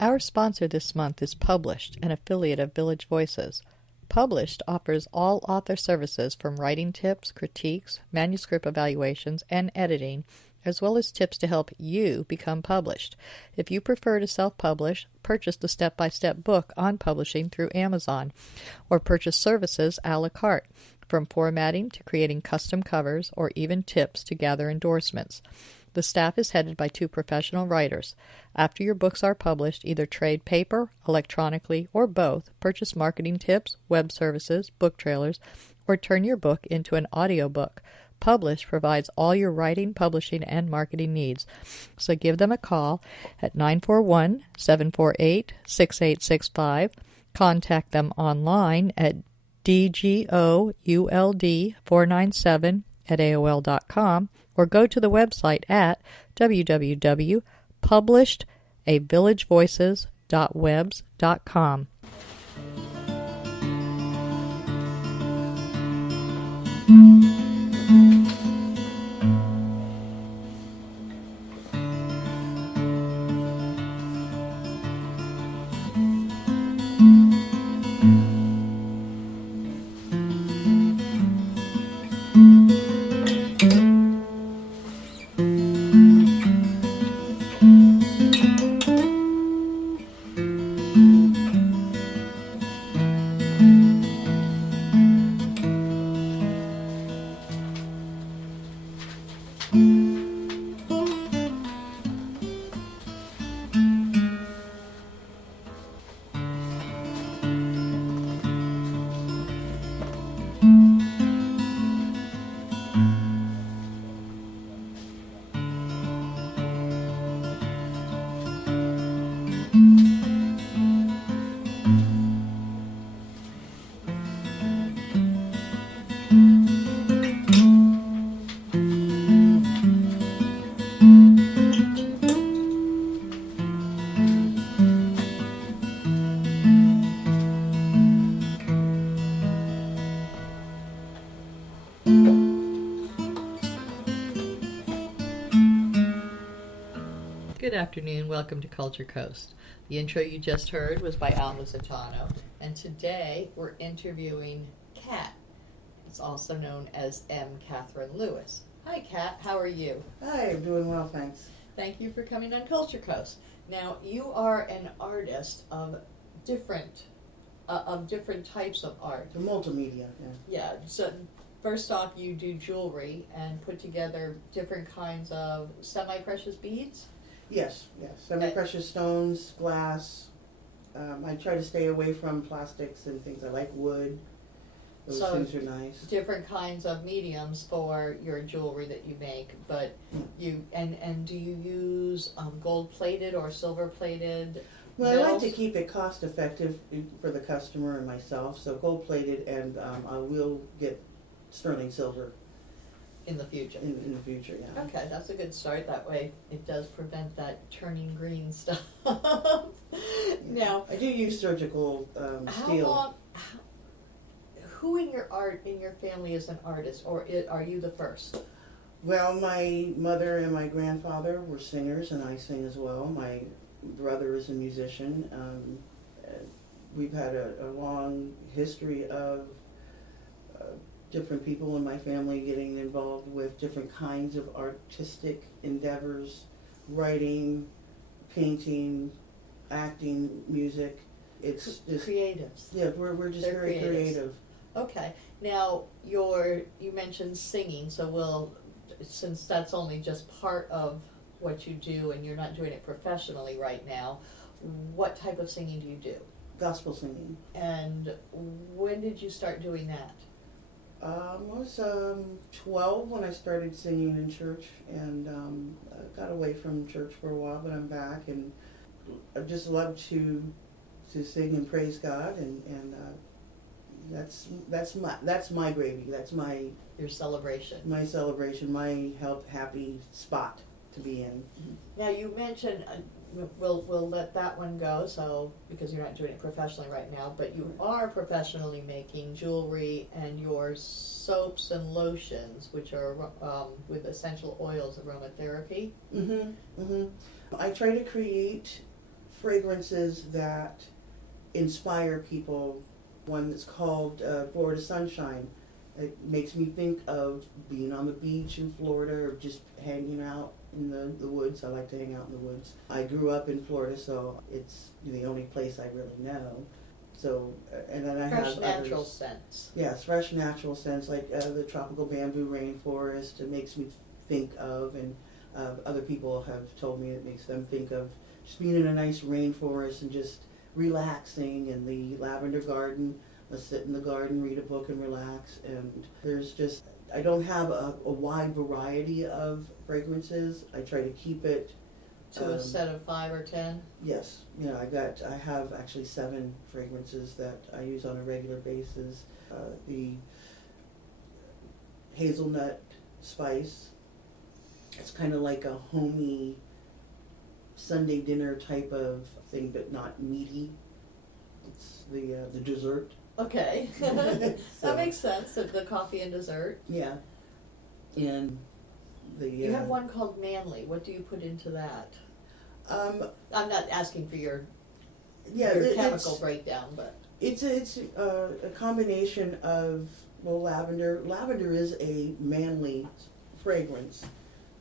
Our sponsor this month is Published, an affiliate of Village Voices. Published offers all author services from writing tips, critiques, manuscript evaluations, and editing, as well as tips to help you become published. If you prefer to self-publish, purchase the step-by-step book on publishing through Amazon, or purchase services a la carte, from formatting to creating custom covers, or even tips to gather endorsements. The staff is headed by 2 professional writers. After your books are published, either trade paper, electronically, or both, purchase marketing tips, web services, book trailers, or turn your book into an audiobook. Publish provides all your writing, publishing, and marketing needs. So give them a call at 941-748-6865. Contact them online at dgould497@aol.com, or go to the website at www.publishedavillagevoices.webs.com. Good afternoon. Welcome to Culture Coast. The intro you just heard was by Al Musitano, and today we're interviewing Kat. It's also known as M. Catherine Lewis. Hi, Kat. How are you? Hi, I'm doing well, thanks. Thank you for coming on Culture Coast. Now, you are an artist of different types of art. The multimedia, yeah. Yeah. So first off, you do jewelry and put together different kinds of semi-precious beads. Yes. Semi-precious stones, glass. I try to stay away from plastics and things. I like wood. Those things are nice. Different kinds of mediums for your jewelry that you make, but you and do you use gold-plated or silver-plated? Well, metals? I like to keep it cost-effective for the customer and myself, so gold-plated, and I will get sterling silver. In the future. In the future, yeah. Okay, that's a good start. That way it does prevent that turning green stuff. Now, I do use surgical steel. Who in your family is an artist, or are you the first? Well, my mother and my grandfather were singers, and I sing as well. My brother is a musician. We've had a long history of different people in my family getting involved with different kinds of artistic endeavors, writing, painting, acting, music. It's just creatives. Yeah, we're just They're very creatives. creative. Okay. Now, you mentioned singing, so since that's only just part of what you do and you're not doing it professionally right now, what type of singing do you do? Gospel singing. And when did you start doing that? I was 12 when I started singing in church, and I got away from church for a while, but I'm back, and I just love to sing and praise God, and that's my gravy. That's Your celebration. My celebration, my happy spot to be in. Now you mentioned we'll let that one go, so because you're not doing it professionally right now, but you are professionally making jewelry and your soaps and lotions, which are with essential oils aromatherapy. I try to create fragrances that inspire people. One that's called Florida Sunshine. It makes me think of being on the beach in Florida or just hanging out in the woods. I like to hang out in the woods. I grew up in Florida, so it's the only place I really know. So, and then I Fresh have natural others. scents. Yes, fresh natural scents like the tropical bamboo rainforest. It makes me think of, and other people have told me it makes them think of just being in a nice rainforest and just relaxing. And the lavender garden, let's sit in the garden, read a book, and relax. And there's just, I don't have a wide variety of fragrances. I try to keep it To a set of 5 or 10? Yes, I have actually 7 fragrances that I use on a regular basis. The hazelnut spice, it's kind of like a homey Sunday dinner type of thing, but not meaty. It's the dessert. Okay. So, That makes sense, the coffee and dessert. Yeah, and the You have one called Manly. What do you put into that? I'm not asking for your chemical breakdown, but it's a combination of lavender. Lavender is a manly fragrance.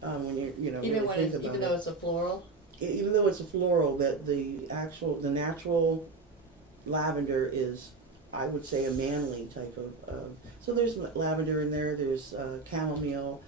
When even though it's a floral. Even though it's a floral, that the natural lavender is, I would say, a manly type of. So there's lavender in there. There's chamomile.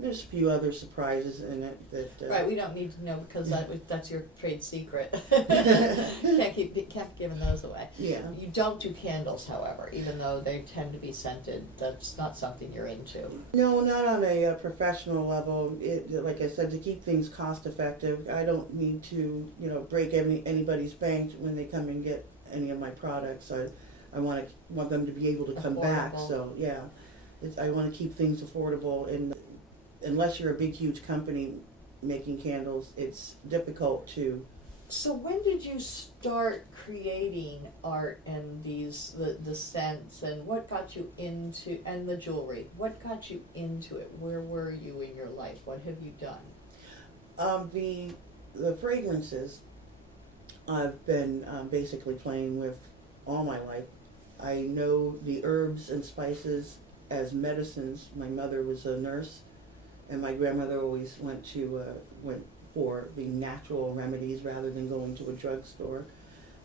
There's a few other surprises in it that. Right, we don't need to know because that's your trade secret. Can't keep giving those away. Yeah. You don't do candles, however, even though they tend to be scented. That's not something you're into. No, not on a professional level. Like I said, to keep things cost effective, I don't need to, break anybody's bank when they come and get any of my products. I want them to be able to come back. So yeah, I want to keep things affordable. And unless you're a big, huge company making candles, it's difficult to. So when did you start creating art and the scents, and what got you into, and the jewelry? What got you into it? Where were you in your life? What have you done? The fragrances I've been basically playing with all my life. I know the herbs and spices as medicines. My mother was a nurse, and my grandmother always went for the natural remedies rather than going to a drugstore.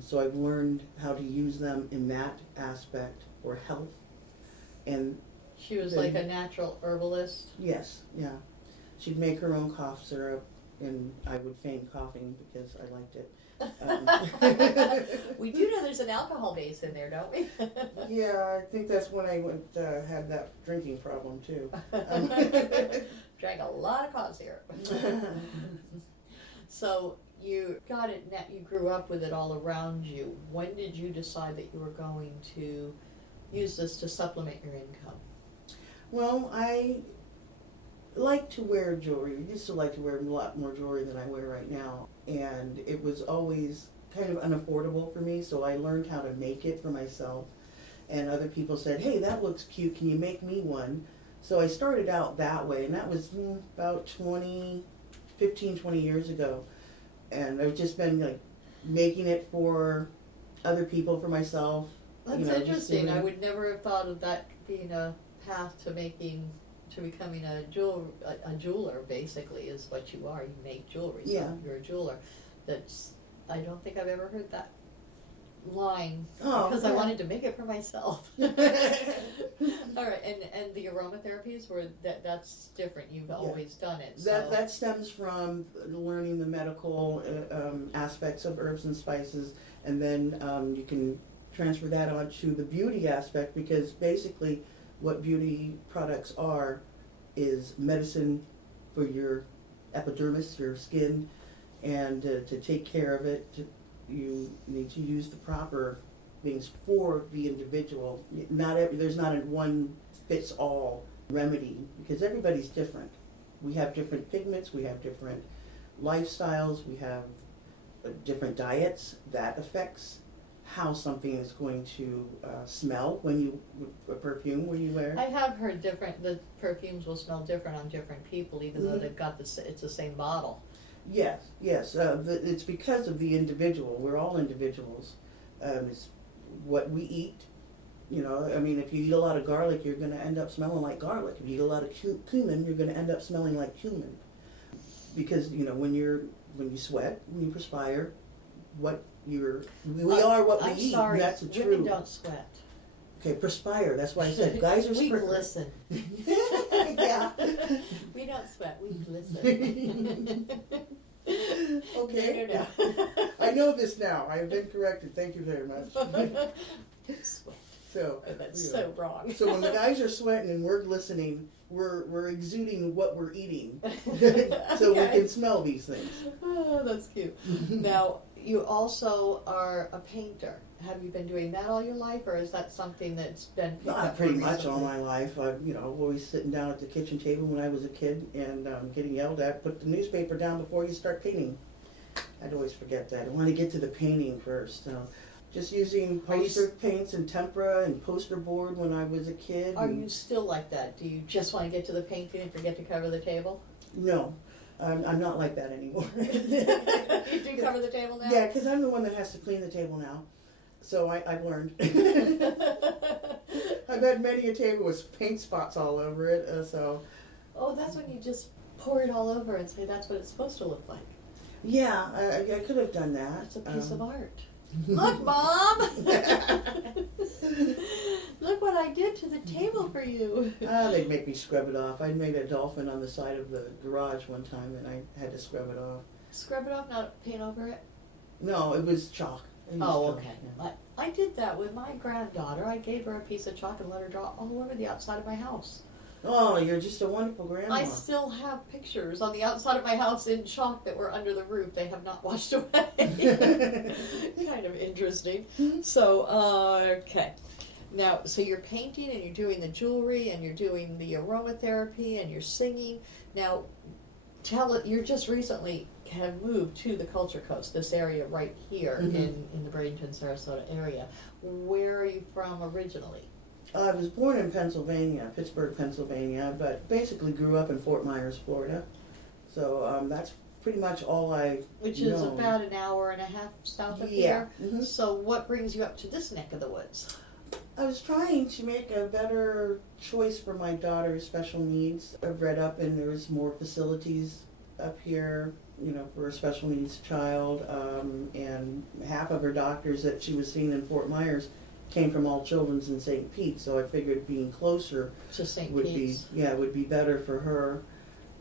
So I've learned how to use them in that aspect for health. And she was like a natural herbalist? Yes, yeah. She'd make her own cough syrup, and I would feign coughing because I liked it. We do know there's an alcohol base in there, don't we? Yeah, I think that's when I had that drinking problem too. Drank a lot of cough syrup. So you got it. You grew up with it all around you. When did you decide that you were going to use this to supplement your income? Well, I like to wear jewelry. I used to like to wear a lot more jewelry than I wear right now, and it was always kind of unaffordable for me. So I learned how to make it for myself. And other people said, "Hey, that looks cute. Can you make me one?" So I started out that way, and that was about 15, 20 years ago. And I've just been like making it for other people, for myself. That's interesting. I would never have thought of that being a path to becoming a jeweler. Basically, is what you are. You make jewelry. So Yeah. you're a jeweler. I don't think I've ever heard that line because I wanted to make it for myself. All right, and the aromatherapies that's different. You've always done it. That stems from learning the medical aspects of herbs and spices, and then you can transfer that onto the beauty aspect, because basically what beauty products are is medicine for your epidermis, your skin, and to take care of it, you need to use the proper things for the individual. There's not a one fits all remedy, because everybody's different. We have different pigments, we have different lifestyles, we have different diets. That affects how something is going to smell a perfume when you wear. I have heard the perfumes will smell different on different people, even though they've got it's the same bottle. Yes. It's because of the individual. We're all individuals. It's what we eat. You know, I mean, if you eat a lot of garlic, you're going to end up smelling like garlic. If you eat a lot of cumin, you're going to end up smelling like cumin. Because you know, when you sweat, when you perspire, we are what we I'm eat. sorry, And that's the truth. women don't sweat. Okay, perspire. That's why I said guys are We sweat. glisten. Yeah. We don't sweat, we glisten. Okay. No. I know this now. I have been corrected. Thank you very much. Sweat. So Oh, that's you so know. wrong. So when the guys are sweating and we're glistening, we're exuding what we're eating, so we Okay. can smell these things. Oh, that's cute. Now, you also are a painter. Have you been doing that all your life, or is that something that's been picked up Pretty more much all recently? my life. I've always sitting down at the kitchen table when I was a kid and getting yelled at. Put the newspaper down before you start painting. I'd always forget that. I want to get to the painting first. Just using Are you poster paints and tempera and poster board when I was a kid. Are and- you still like that? Do you just want to get to the painting and forget to cover the table? No, I'm not like that anymore. You do cover the table now? Yeah, because I'm the one that has to clean the table now. So I've learned. I've had many a table with paint spots all over it. Oh, that's when you just pour it all over and say that's what it's supposed to look like. Yeah, I could have done that. It's a piece of art. Look, Mom! Look what I did to the table for you. They'd make me scrub it off. I'd made a dolphin on the side of the garage one time, and I had to scrub it off. Scrub it off, not paint over it? No, it was chalk. I used Oh, chalk, okay. yeah. I did that with my granddaughter. I gave her a piece of chalk and let her draw all over the outside of my house. Oh, you're just a wonderful grandma. I still have pictures on the outside of my house in chalk that were under the roof. They have not washed away. Kind of interesting. So, okay. Now, so you're painting and you're doing the jewelry and you're doing the aromatherapy and you're singing. Now, you're just recently have moved to the Culture Coast, this area right here in the Bradenton, Sarasota area. Where are you from originally? I was born in Pennsylvania, Pittsburgh, Pennsylvania, but basically grew up in Fort Myers, Florida. So that's pretty much all I Which is know. about an hour and a half south of Yeah. here. Mhm. So what brings you up to this neck of the woods? I was trying to make a better choice for my daughter's special needs. I've read up and there's more facilities up here, for a special needs child. And half of her doctors that she was seeing in Fort Myers came from All Children's in St. Pete, so I figured being closer To St. would Pete's. would be better for her.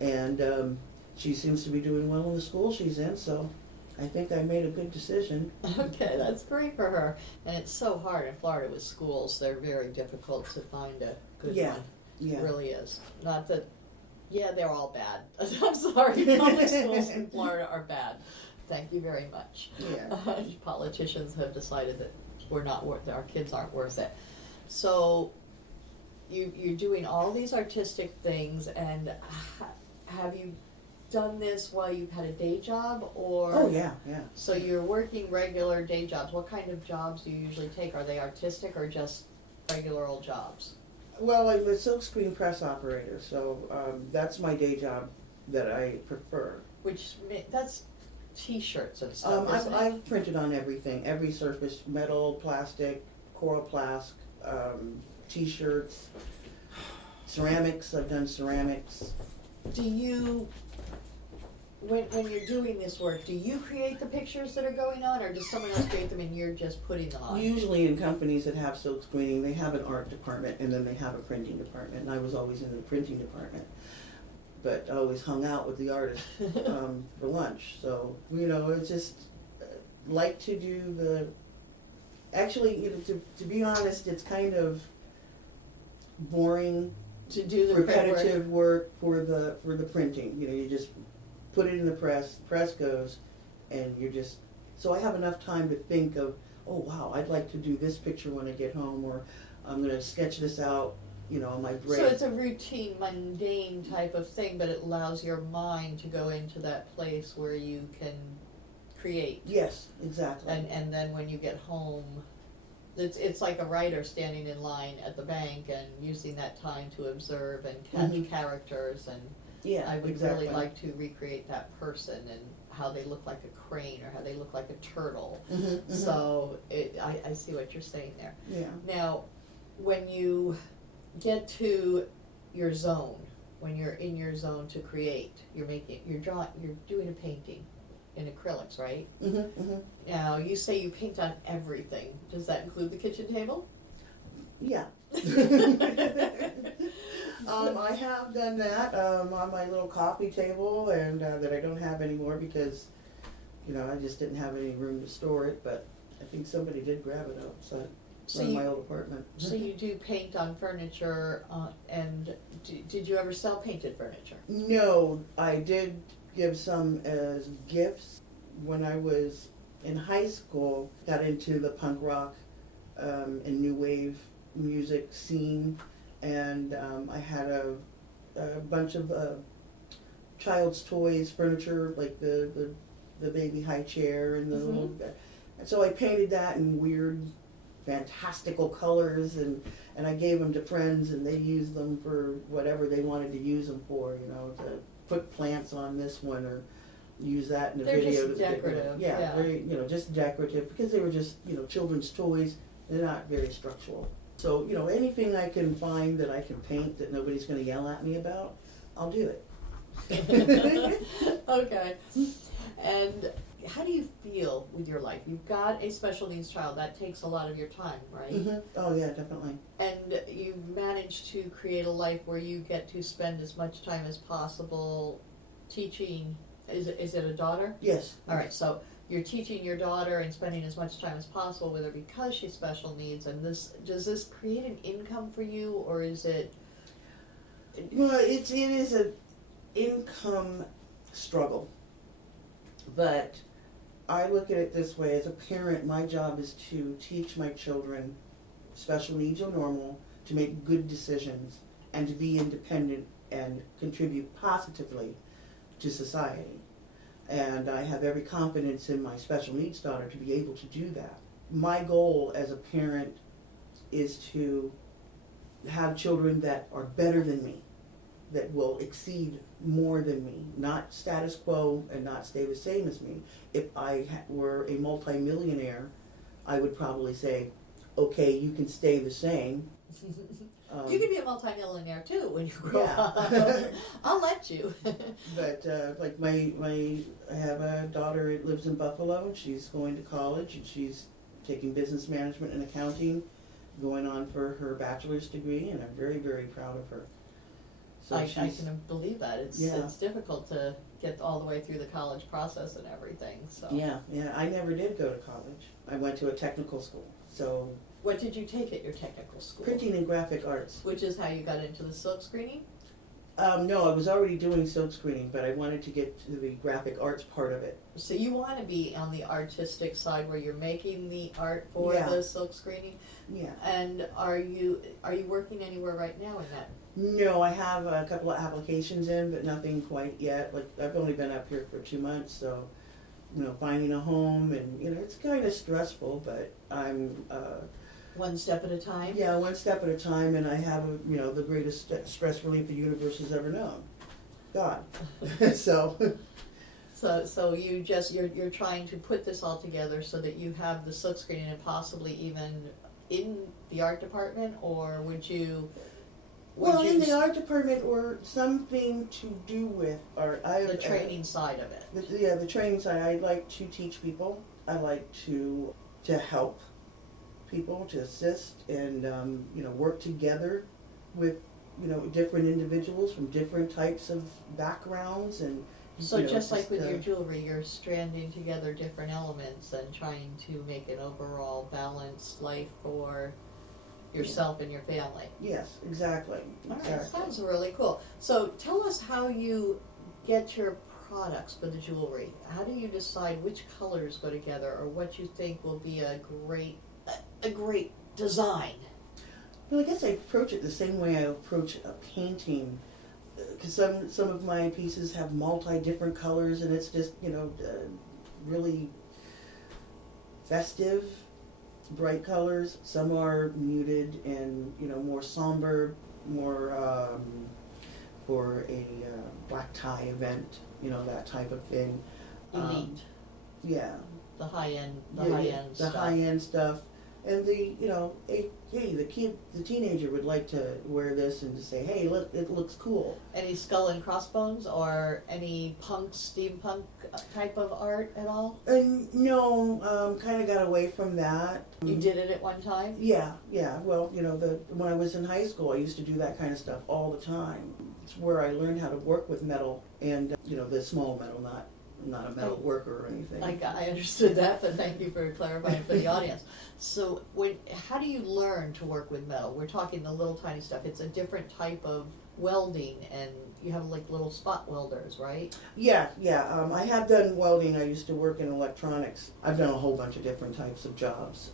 And she seems to be doing well in the school she's in, so I think I made a good decision. Okay, that's great for her. And it's so hard in Florida with schools. They're very difficult to find a good Yeah, one. yeah. It really is. Not that, yeah, they're all bad. I'm sorry, public schools in Florida are bad. Thank you very much. Yeah. Politicians have decided that our kids aren't worth it. So you're doing all these artistic things, and have you done this while you've had a day job, or? Oh, yeah. So you're working regular day jobs. What kind of jobs do you usually take? Are they artistic or just regular old jobs? Well, I'm a silkscreen press operator, so that's my day job that I prefer. That's T-shirts and stuff, isn't it? I've printed on everything, every surface, metal, plastic, coroplast, T-shirts, ceramics. I've done ceramics. Do you, when you're doing this work, do you create the pictures that are going on, or does someone else create them and you're just putting them on? Usually in companies that have silk screening, they have an art department and then they have a printing department. And I was always in the printing department, but I always hung out with the artist for lunch. So it's just like to do the. Actually, to be honest, it's kind of boring, To do the print work? repetitive work for the printing. You just put it in the press goes, and you're just. So I have enough time to think of, oh wow, I'd like to do this picture when I get home, or I'm going to sketch this out, on my break. So it's a routine, mundane type of thing, but it allows your mind to go into that place where you can create. Yes, exactly. And then when you get home, it's like a writer standing in line at the bank and using that time to observe and catch Mhm. characters and Yeah, I would exactly. really like to recreate that person and how they look like a crane or how they look like a turtle. Mm-hmm, So I see what you're saying there. yeah. Now, when you get to your zone, when you're in your zone to create, you're doing a painting in acrylics, right? Mm-hmm, mm-hmm. Now, you say you paint on everything. Does that include the kitchen table? Yeah. I have done that on my little coffee table, and that I don't have anymore because, I just didn't have any room to store it. But I think somebody did grab it outside from my old apartment. So you do paint on furniture, and did you ever sell painted furniture? No, I did give some as gifts when I was in high school. Got into the punk rock and new wave music scene, and I had a bunch of child's toys, furniture, like the baby high chair and the little. And so I painted that in weird, fantastical colors, and I gave them to friends, and they used them for whatever they wanted to use them for. To put plants on this one or use that in a They're video. just decorative. Yeah, very, just decorative, because they were just, children's toys. They're not very structural. So, anything I can find that I can paint that nobody's going to yell at me about, I'll do it. Okay. And how do you feel with your life? You've got a special needs child. That takes a lot of your time, right? Mm-hmm. Oh, yeah, definitely. And you've managed to create a life where you get to spend as much time as possible teaching. Is it a daughter? Yes. All right, so you're teaching your daughter and spending as much time as possible with her because she's special needs. And does this create an income for you, or is it? Well, it is an income struggle, but I look at it this way: as a parent, my job is to teach my children, special needs or normal, to make good decisions and to be independent and contribute positively to society. And I have every confidence in my special needs daughter to be able to do that. My goal as a parent is to have children that are better than me, that will exceed more than me, not status quo and not stay the same as me. If I were a multimillionaire, I would probably say, okay, you can stay the same. You can be a multimillionaire too when you grow Yeah. up. I'll let you. But like I have a daughter that lives in Buffalo, and she's going to college, and she's taking business management and accounting, going on for her bachelor's degree, and I'm very, very proud of her. So I can believe that. It's difficult to get all the way through the college process and everything. So Yeah. I never did go to college. I went to a technical school. So what did you take at your technical school? printing and graphic arts. Which is how you got into the silk screening? No, I was already doing silk screening, but I wanted to get to the graphic arts part of it. So you want to be on the artistic side where you're making the art for Yeah. the silk screening? Yeah. And are you working anywhere right now in that? No, I have a couple of applications in, but nothing quite yet. Like, I've only been up here for 2 months, so, finding a home, and, it's kind of stressful, but I'm, One step at a time? yeah, one step at a time, and I have, the greatest stress relief the universe has ever known. God. So. So you're trying to put this all together so that you have the silk screening and possibly even in the art department, or would you? Well, in the art department, or something to do with art. The training side of it. The training side. I like to teach people. I like to help people, to assist, and work together with different individuals from different types of backgrounds, and so just like with your jewelry, you're stranding together different elements and trying to make an overall balanced life for yourself and your family. Yes, exactly. All right, sounds really cool. So tell us how you get your products for the jewelry. How do you decide which colors go together, or what you think will be a great design? Well, I guess I approach it the same way I approach a painting, because some of my pieces have different colors, and it's just really festive, bright colors. Some are muted and more somber, more for a black tie event, that type of thing. Elite, Yeah. the high end, The stuff. high end stuff, and the teenager would like to wear this and to say, hey, look, it looks cool. Any skull and crossbones or any punk, steampunk type of art at all? And no, kind of got away from that. You did it at one time? Yeah. Well, when I was in high school, I used to do that kind of stuff all the time. It's where I learned how to work with metal, and the small metal, not a metal worker or anything. I understood that, but thank you for clarifying for the audience. So, how do you learn to work with metal? We're talking the little tiny stuff. It's a different type of welding, and you have like little spot welders, right? Yeah. I have done welding. I used to work in electronics. I've done a whole bunch of different types of jobs.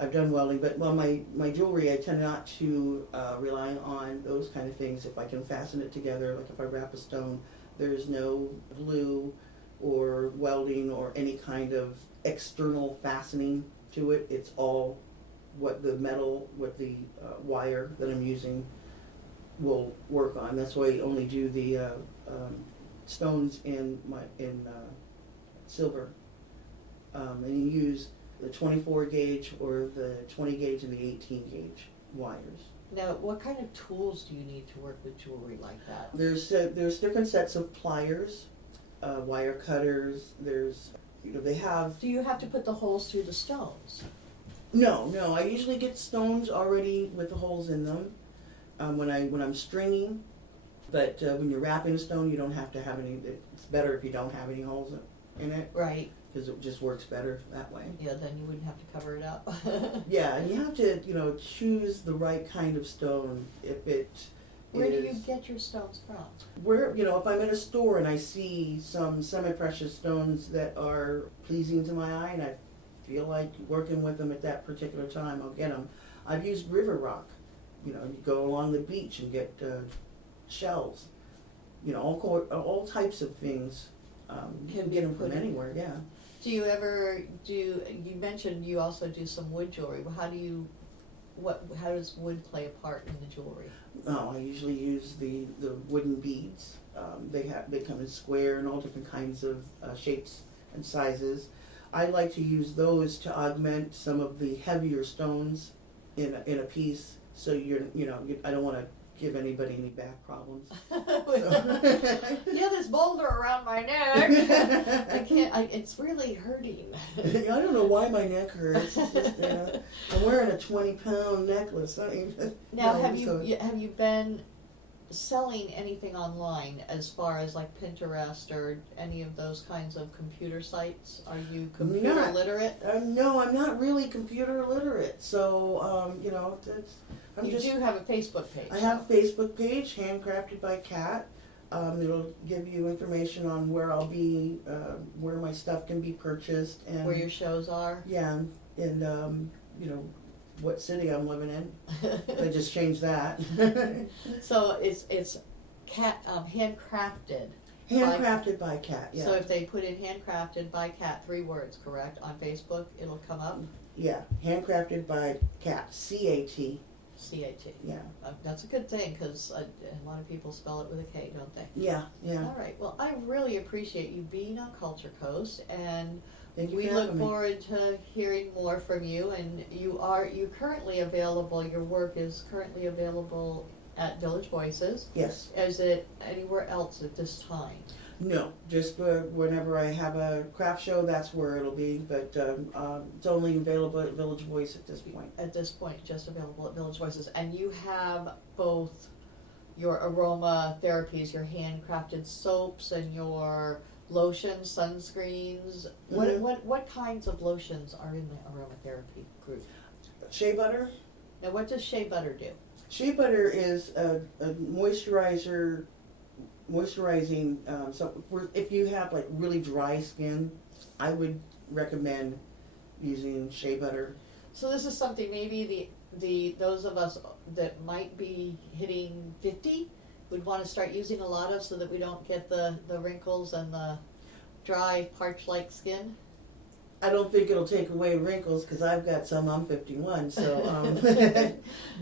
I've done welding, but my jewelry, I tend not to rely on those kind of things. If I can fasten it together, like if I wrap a stone, there's no glue or welding or any kind of external fastening to it. It's all what the wire that I'm using will work on. That's why I only do the stones in silver, and you use the 24 gauge or the 20 gauge and the 18 gauge wires. Now, what kind of tools do you need to work with jewelry like that? There's different sets of pliers, wire cutters. There's they have. Do you have to put the holes through the stones? No. I usually get stones already with the holes in them when I'm stringing. But when you're wrapping a stone, you don't have to have any. It's better if you don't have any holes in it. Right. Because it just works better that way. Yeah, then you wouldn't have to cover it up. Yeah, and you have to, choose the right kind of stone. If it Where do is, you get your stones from? if I'm in a store and I see some semi-precious stones that are pleasing to my eye and I feel like working with them at that particular time, I'll get them. I've used river rock. You go along the beach and get shells. All types of things. You can get them from anywhere, yeah. Do you ever you mentioned you also do some wood jewelry. How does wood play a part in the jewelry? No, I usually use the wooden beads. They come in square and all different kinds of shapes and sizes. I like to use those to augment some of the heavier stones in a piece. So I don't want to give anybody any back problems. Yeah, this boulder around my neck. I can't. It's really hurting. I don't know why my neck hurts. It's just, I'm wearing a 20-pound necklace. Now, have you been selling anything online as far as like Pinterest or any of those kinds of computer sites? Are you computer literate? No, I'm not really computer literate. So You do have a Facebook page. I have a Facebook page, Handcrafted by Kat. It'll give you information on where I'll be, where my stuff can be purchased, and where your shows are. Yeah, and what city I'm living in. I just changed that. So it's Kat handcrafted. Handcrafted by Kat. Yeah. So if they put in Handcrafted by Kat, 3 words, correct, on Facebook, it'll come up. Yeah, Handcrafted by Kat, CAT. CAT. Yeah. That's a good thing because a lot of people spell it with a K, don't they? Yeah. All right. Well, I really appreciate you being on Culture Coast, and Thank you we for look having me. forward to hearing more from you. And you currently available. Your work is currently available at Village Voices. Yes. Is it anywhere else at this time? No, just whenever I have a craft show, that's where it'll be. But it's only available at Village Voice at this point. At this point, just available at Village Voices. And you have both your aroma therapies, your handcrafted soaps, and your lotions, sunscreens. Mhm. What kinds of lotions are in the aromatherapy group? Shea butter. Now, what does shea butter do? Shea butter is a moisturizing. So if you have like really dry skin, I would recommend using shea butter. So this is something maybe the those of us that might be hitting 50 would want to start using a lot of, so that we don't get the wrinkles and the dry, parched-like skin. I don't think it'll take away wrinkles because I've got some. I'm 51, so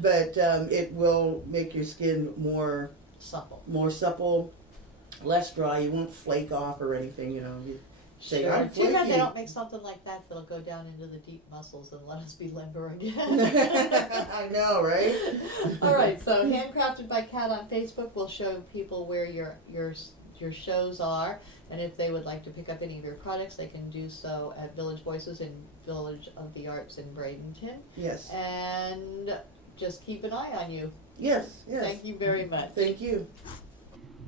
but it will make your skin more supple, less dry. You won't flake off or anything. You know. You say, Sure. I'm Too bad flaky. they don't make something like that that'll go down into the deep muscles and let us be limber again. I know, right? All right, so Handcrafted by Kat on Facebook will show people where your shows are, and if they would like to pick up any of your products, they can do so at Village Voices in Village of the Arts in Bradenton. Yes. And just keep an eye on you. Yes. Thank you very much. Thank you.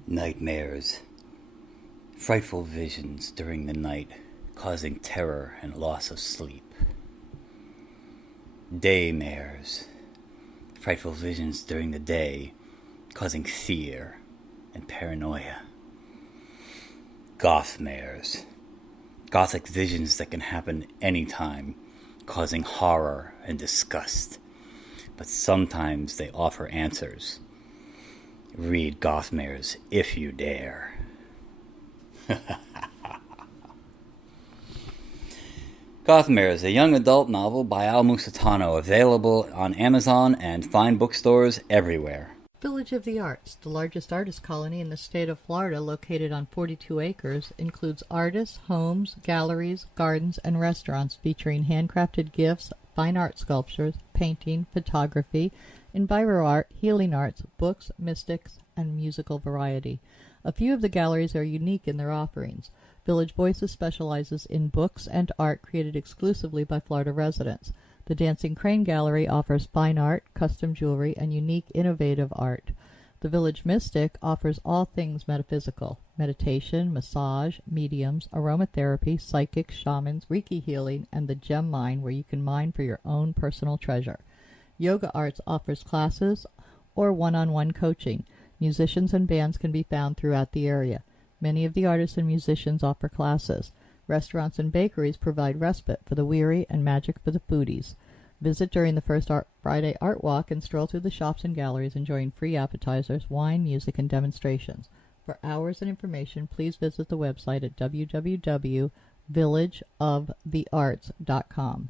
Nightmares. Frightful visions during the night, causing terror and loss of sleep. Daymares. Frightful visions during the day, causing fear and paranoia. Gothmares. Gothic visions that can happen anytime, causing horror and disgust. But sometimes they offer answers. Read Gothmares if you dare. Gothmares, a young adult novel by Al Musitano, available on Amazon and fine bookstores everywhere. Village of the Arts, the largest artist colony in the state of Florida, located on 42 acres, includes artists, homes, galleries, gardens, and restaurants featuring handcrafted gifts, fine art sculptures, painting, photography, enviro art, healing arts, books, mystics, and musical variety. A few of the galleries are unique in their offerings. Village Voices specializes in books and art created exclusively by Florida residents. The Dancing Crane Gallery offers fine art, custom jewelry, and unique, innovative art. The Village Mystic offers all things metaphysical: meditation, massage, mediums, aromatherapy, psychics, shamans, Reiki healing, and the gem mine, where you can mine for your own personal treasure. Yoga Arts offers classes or one-on-one coaching. Musicians and bands can be found throughout the area. Many of the artists and musicians offer classes. Restaurants and bakeries provide respite for the weary and magic for the foodies. Visit during the first Friday Art Walk and stroll through the shops and galleries enjoying free appetizers, wine, music, and demonstrations. For hours and information, please visit the website at www.villageofthearts.com.